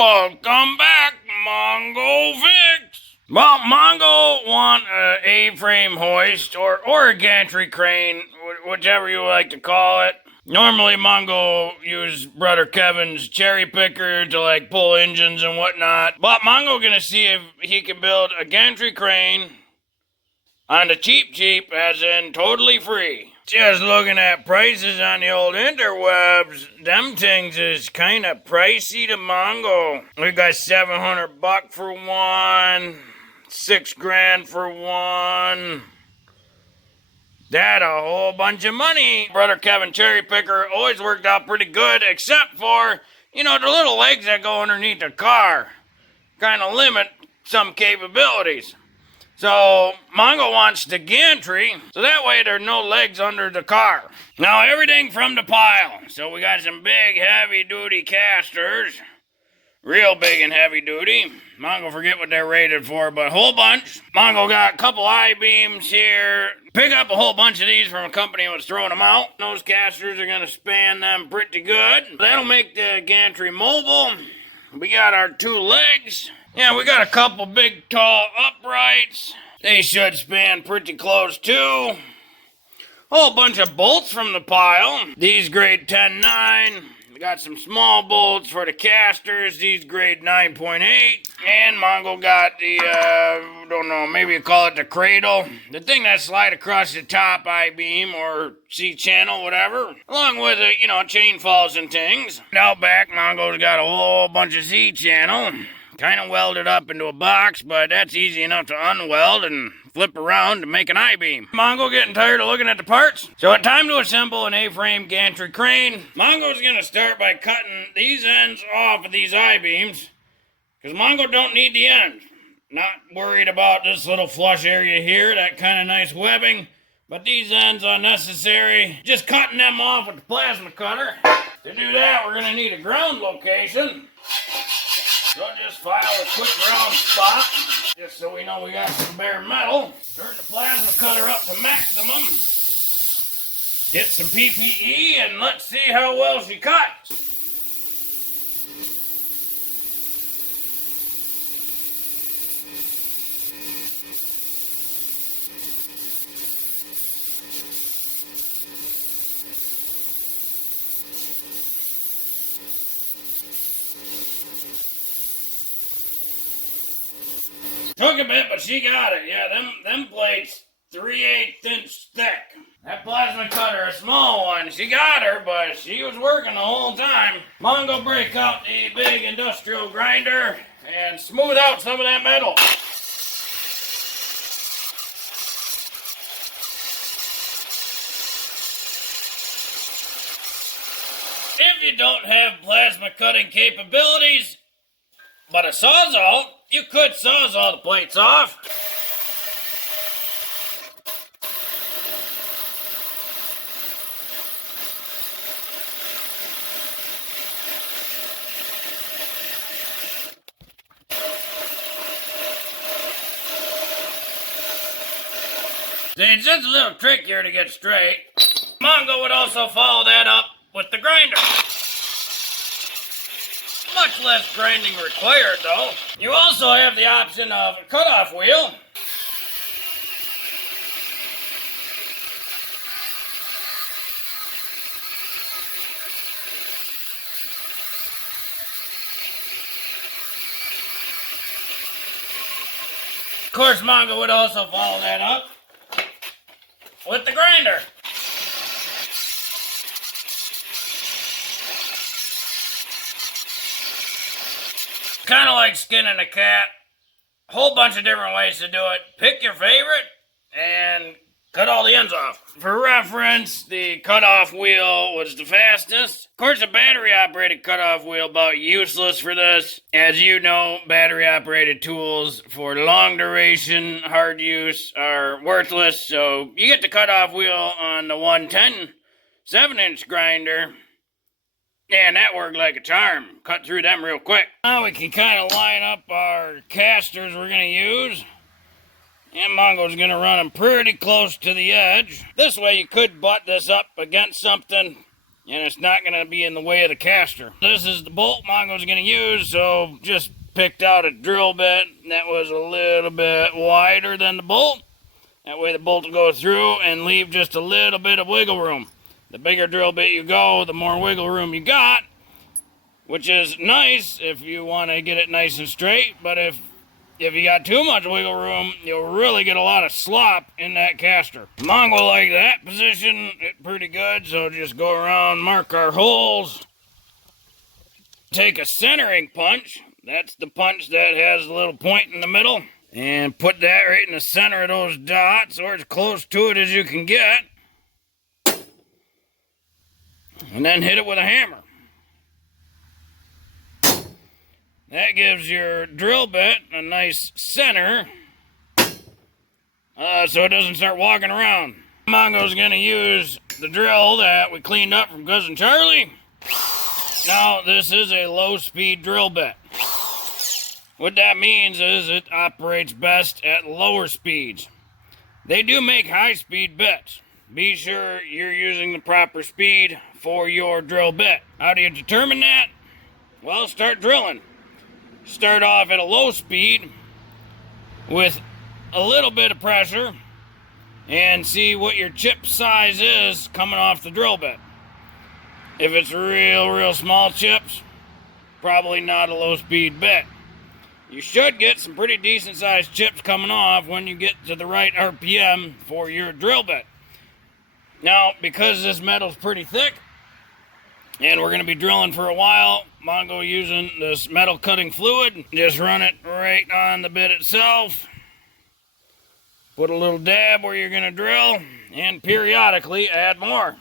Welcome back, Mongo Fix. Well, Mongo want an A-frame hoist or a gantry crane, whichever you like to call it. Normally, Mongo use Brother Kevin's cherry picker to like pull engines and whatnot. But Mongo gonna see if he can build a gantry crane on the cheap, as in totally free. Just looking at prices on the old interwebs, them things is kind of pricey to Mongo. We got $700 for one, $6,000 for one. That a whole bunch of money. Brother Kevin cherry picker always worked out pretty good, except for, the little legs that go underneath the car. Kind of limit some capabilities. So, Mongo wants the gantry, so that way there's no legs under the car. Now, everything from the pile. So, we got some big, heavy-duty casters. Real big and heavy-duty. Mongo forget what they're rated for, but a whole bunch. Mongo got a couple I-beams here. Pick up a whole bunch of these from a company that was throwing them out. Those casters are going to span them pretty good. That'll make the gantry mobile. We got our two legs. Yeah, we got a couple big, tall uprights. They should span pretty close, too. Whole bunch of bolts from the pile. These grade 10.9. We got some small bolts for the casters. These grade 9.8. And Mongo got the, maybe you call it the cradle. The thing that slide across the top I-beam or C-channel, whatever. Along with, chain falls and things. Out back, Mongo's got a whole bunch of C-channel. Kind of welded up into a box, but that's easy enough to unweld and flip around to make an I-beam. Mongo getting tired of looking at the parts? So it's time to assemble an A-frame gantry crane. Mongo's going to start by cutting these ends off of these I-beams, because Mongo don't need the ends. Not worried about this little flush area here, that kind of nice webbing, but these ends unnecessary. Just cutting them off with the plasma cutter. To do that, we're going to need a ground location. So just file a quick ground spot, just so we know we got some bare metal. Turn the plasma cutter up to maximum. Get some PPE and let's see how well she cuts. Took a bit, but she got it. Yeah, them plates 3/8 inch thick. That plasma cutter, a small one, she got her, but she was working the whole time. Mongo break out the big industrial grinder and smooth out some of that metal. If you don't have plasma cutting capabilities, but a Sawzall, you could Sawzall the plates off. See, it's just a little trickier to get straight. Mongo would also follow that up with the grinder. Much less grinding required, though. You also have the option of a cutoff wheel. Of course, Mongo would also follow that up with the grinder. Kind of like skinning a cat. Whole bunch of different ways to do it. Pick your favorite and cut all the ends off. For reference, the cutoff wheel was the fastest. Of course, a battery-operated cutoff wheel about useless for this. As you know, battery-operated tools for long duration, hard use are worthless. So you get the cutoff wheel on the 110 7-inch grinder. And that worked like a charm. Cut through them real quick. Now we can kind of line up our casters we're going to use. And Mongo's going to run them pretty close to the edge. This way you could butt this up against something and it's not going to be in the way of the caster. This is the bolt Mongo's going to use, so just picked out a drill bit that was a little bit wider than the bolt. That way the bolt will go through and leave just a little bit of wiggle room. The bigger drill bit you go, the more wiggle room you got, which is nice if you want to get it nice and straight, but if you got too much wiggle room, you'll really get a lot of slop in that caster. Mongo like that position it pretty good, so just go around, mark our holes. Take a centering punch. That's the punch that has a little point in the middle. And put that right in the center of those dots, or as close to it as you can get. And then hit it with a hammer. That gives your drill bit a nice center, so it doesn't start walking around. Mongo's gonna use the drill that we cleaned up from Cousin Charlie. Now, this is a low-speed drill bit. What that means is it operates best at lower speeds. They do make high-speed bits. Be sure you're using the proper speed for your drill bit. How do you determine that? Well, start drilling. Start off at a low speed with a little bit of pressure and see what your chip size is coming off the drill bit. If it's real small chips, probably not a low speed bit. You should get some pretty decent sized chips coming off when you get to the right RPM for your drill bit. Now, because this metal's pretty thick, and we're going to be drilling for a while, Mongo using this metal cutting fluid. Just run it right on the bit itself. Put a little dab where you're going to drill, and periodically add more.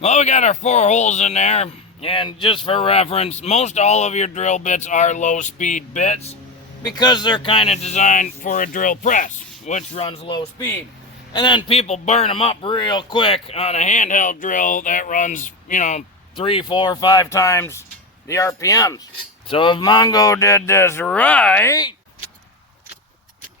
Well, we got our 4 holes in there, and just for reference, most all of your drill bits are low-speed bits because they're kind of designed for a drill press, which runs low speed. And then people burn them up real quick on a handheld drill that runs, 3, 4, 5 times the RPMs. So if Mongo did this right,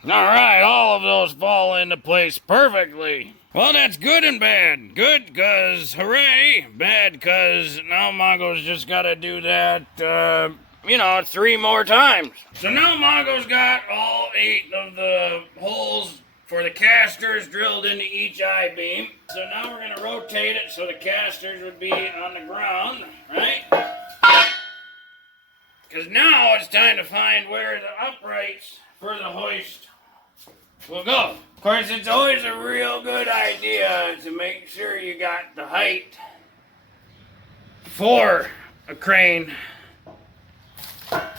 all of those fall into place perfectly. Well, that's good and bad. Good, because hooray. Bad, because now Mongo's just got to do that, 3 more times. So now Mongo's got all 8 of the holes for the casters drilled into each I-beam. So now we're going to rotate it so the casters would be on the ground, right? Because now it's time to find where the uprights for the hoist will go. Of course, it's always a real good idea to make sure you got the height for a crane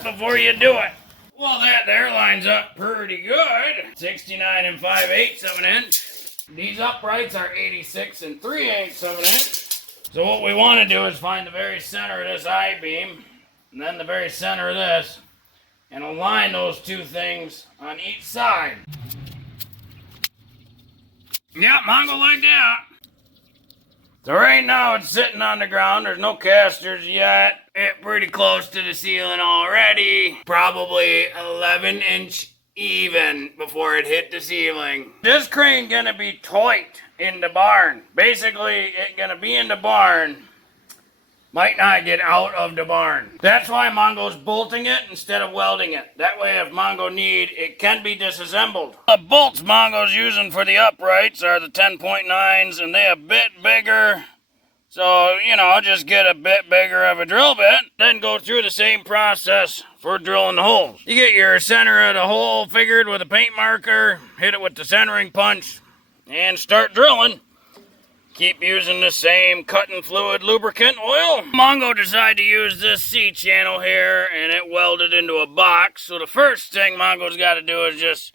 before you do it. Well, that there lines up pretty good. 69 5/8 of an inch. These uprights are 86 3/8 of an inch. So what we want to do is find the very center of this I-beam, and then the very center of this, and align those 2 things on each side. Yeah, Mongo like that. So right now it's sitting on the ground. There's no casters yet. It's pretty close to the ceiling already. Probably 11-inch even before it hit the ceiling. This crane gonna be tight in the barn. Basically, it's gonna be in the barn. Might not get out of the barn. That's why Mongo's bolting it instead of welding it. That way, if Mongo need, it can be disassembled. The bolts Mongo's using for the uprights are the 10.9s, and they're a bit bigger. So, just get a bit bigger of a drill bit, then go through the same process for drilling the holes. You get your center of the hole figured with a paint marker, hit it with the centering punch, and start drilling. Keep using the same cutting fluid lubricant oil. Mongo decided to use this C-channel here, and it welded into a box. So the first thing Mongo's got to do is just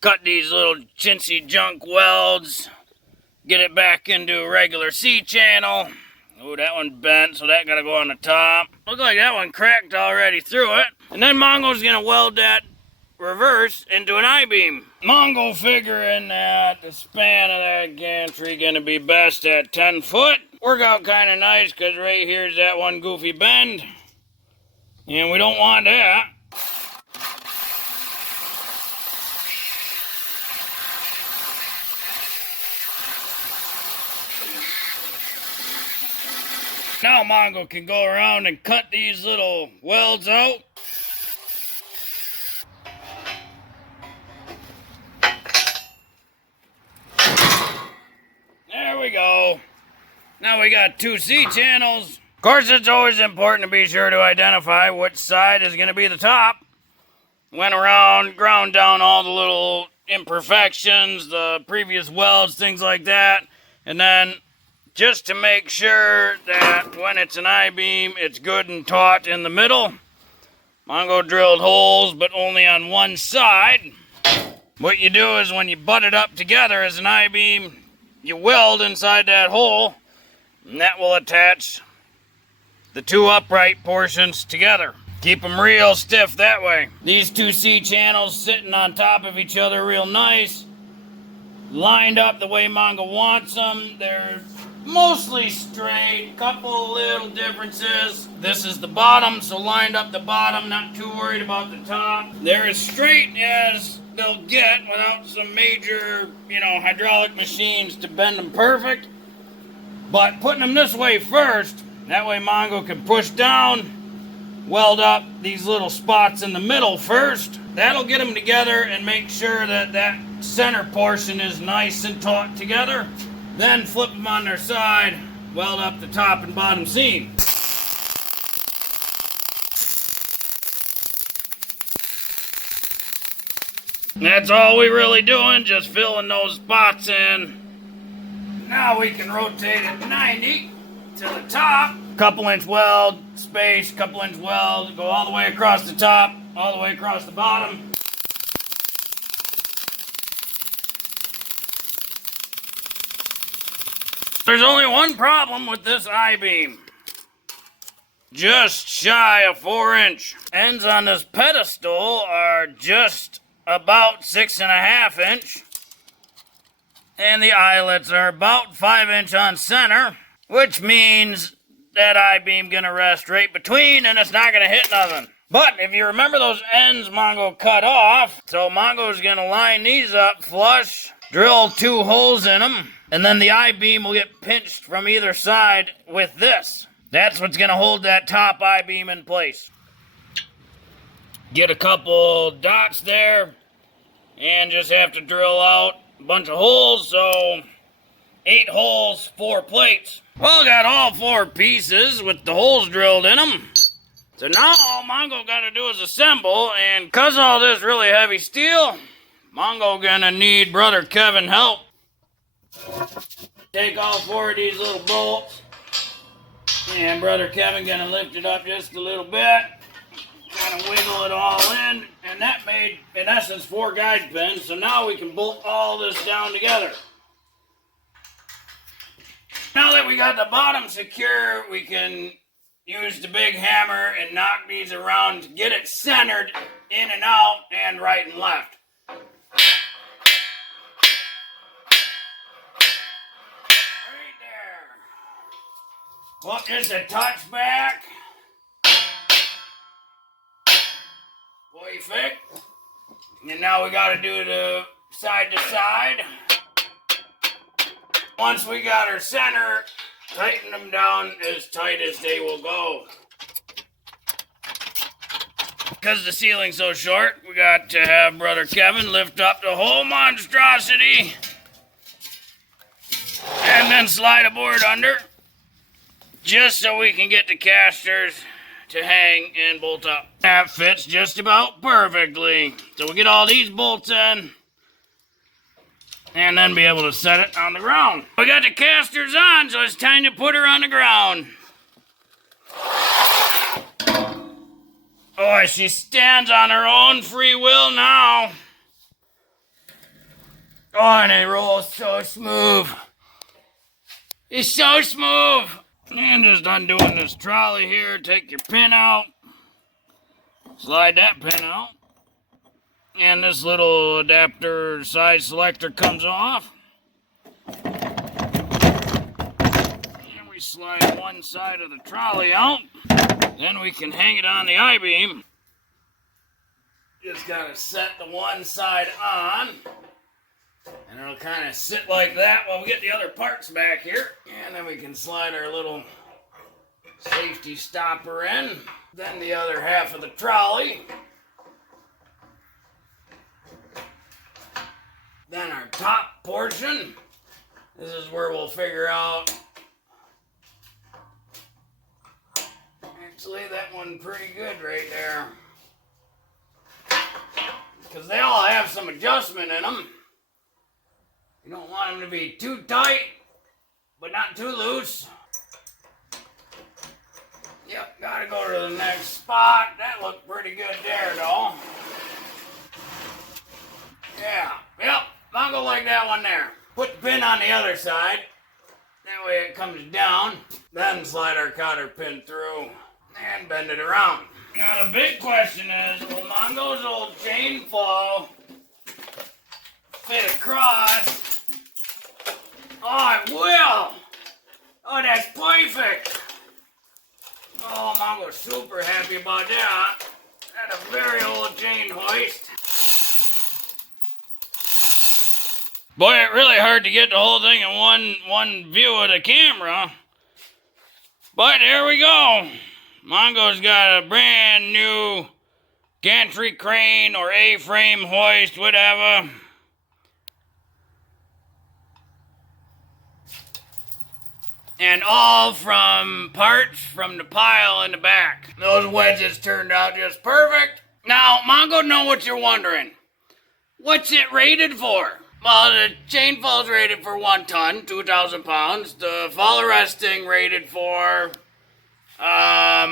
cut these little chintzy junk welds, get it back into a regular C-channel. Oh, that one's bent, so that got to go on the top. Look like that one cracked already through it. And then Mongo's going to weld that reverse into an I-beam. Mongo figuring that the span of that gantry gonna be best at 10 foot. Work out kind of nice because right here's that one goofy bend. And we don't want that. Now Mongo can go around and cut these little welds out. There we go. Now we got 2 C-channels. Of course, it's always important to be sure to identify which side is going to be the top. Went around, ground down all the little imperfections, the previous welds, things like that. And then, just to make sure that when it's an I-beam, it's good and taut in the middle, Mongo drilled holes, but only on one side. What you do is when you butt it up together as an I-beam, you weld inside that hole, and that will attach the 2 upright portions together. Keep them real stiff that way. These 2 C-channels sitting on top of each other real nice, lined up the way Mongo wants them. They're mostly straight, couple little differences. This is the bottom, so lined up the bottom, not too worried about the top. They're as straight as they'll get without some major, hydraulic machines to bend them perfect. But putting them this way first, that way Mongo can push down, weld up these little spots in the middle first. That'll get them together and make sure that that center portion is nice and taut together. Then flip them on their side, weld up the top and bottom seam. That's all we really doing, just filling those spots in. Now we can rotate it 90 to the top. Couple inch weld, space, couple inch weld, go all the way across the top, all the way across the bottom. There's only one problem with this I-beam. Just shy of 4 inch. Ends on this pedestal are just about 6.5 inch. And the eyelets are about 5 inch on center, which means that I-beam gonna rest right between and it's not gonna hit nothing. But if you remember those ends Mongo cut off, so Mongo's gonna line these up flush, drill 2 holes in them, and then the I-beam will get pinched from either side with this. That's what's gonna hold that top I-beam in place. Get a couple dots there, and just have to drill out a bunch of holes, so 8 holes, 4 plates. Well, got all 4 pieces with the holes drilled in them. So now all Mongo got to do is assemble, and because all this really heavy steel, Mongo gonna need Brother Kevin help. Take all 4 of these little bolts, and Brother Kevin gonna lift it up just a little bit, kind of wiggle it all in, and that made, in essence, 4 guide pins, so now we can bolt all this down together. Now that we got the bottom secure, we can use the big hammer and knock these around to get it centered in and out and right and left. Right there. Well, just a touch back. Perfect. And now we got to do the side to side. Once we got our center, tighten them down as tight as they will go. Because the ceiling's so short, we got to have Brother Kevin lift up the whole monstrosity and then slide a board under, just so we can get the casters to hang and bolt up. That fits just about perfectly. So we get all these bolts in, and then be able to set it on the ground. We got the casters on, so it's time to put her on the ground. Oh, she stands on her own free will now. Oh, and it rolls so smooth. It's so smooth. And just undoing this trolley here, take your pin out. Slide that pin out. And this little adapter size selector comes off. And we slide one side of the trolley out. Then we can hang it on the I-beam. Just gotta set the one side on. And it'll kind of sit like that while we get the other parts back here. And then we can slide our little safety stopper in. Then the other half of the trolley. Then our top portion. This is where we'll figure out. Actually, that one pretty good right there. Because they all have some adjustment in them. You don't want them to be too tight, but not too loose. Yep, gotta go to the next spot. That looked pretty good there, though. Yeah, yep, I'll go like that one there. Put the pin on the other side. That way it comes down. Then slide our cotter pin through and bend it around. Now the big question is, will Mongo's old chain fall fit across? Oh, it will! Oh, that's perfect! Oh, Mongo's super happy about that. That's a very old chain hoist. Boy, it's really hard to get the whole thing in one view of the camera. But here we go. Mongo's got a brand new Gantry Crane or A-Frame Hoist, whatever. And all from parts from the pile in the back. Those wedges turned out just perfect. Now, Mongo, know what you're wondering. What's it rated for? Well, the chain fall's rated for 1 ton, 2,000 pounds. The fall arresting rated for a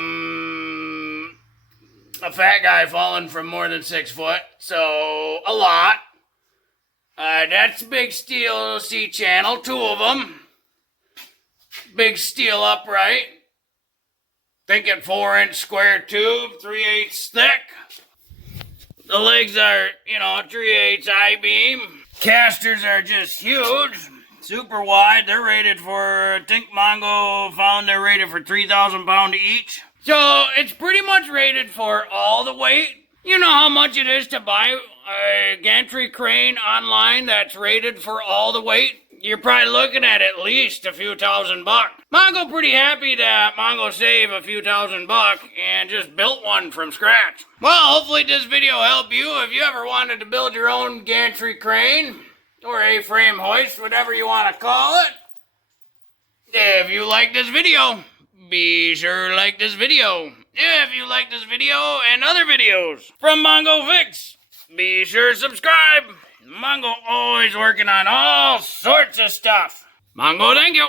fat guy falling from more than 6 foot, so a lot. That's big steel C-channel, 2 of them. Big steel upright. Thinking 4-inch square tube, 3/8 thick. The legs are, 3/8 I-beam. Casters are just huge, super wide. They're rated for, I think Mongo found they're rated for 3,000 pounds each. So it's pretty much rated for all the weight. You know how much it is to buy a Gantry Crane online that's rated for all the weight? You're probably looking at least a few $1,000. Mongo pretty happy that Mongo saved a few $1,000 and just built one from scratch. Well, hopefully this video helped you if you ever wanted to build your own Gantry Crane or A-Frame Hoist, whatever you want to call it. If you like this video, be sure to like this video. If you like this video and other videos from Mongo Fix, be sure to subscribe. Mongo always working on all sorts of stuff. Mongo, thank you.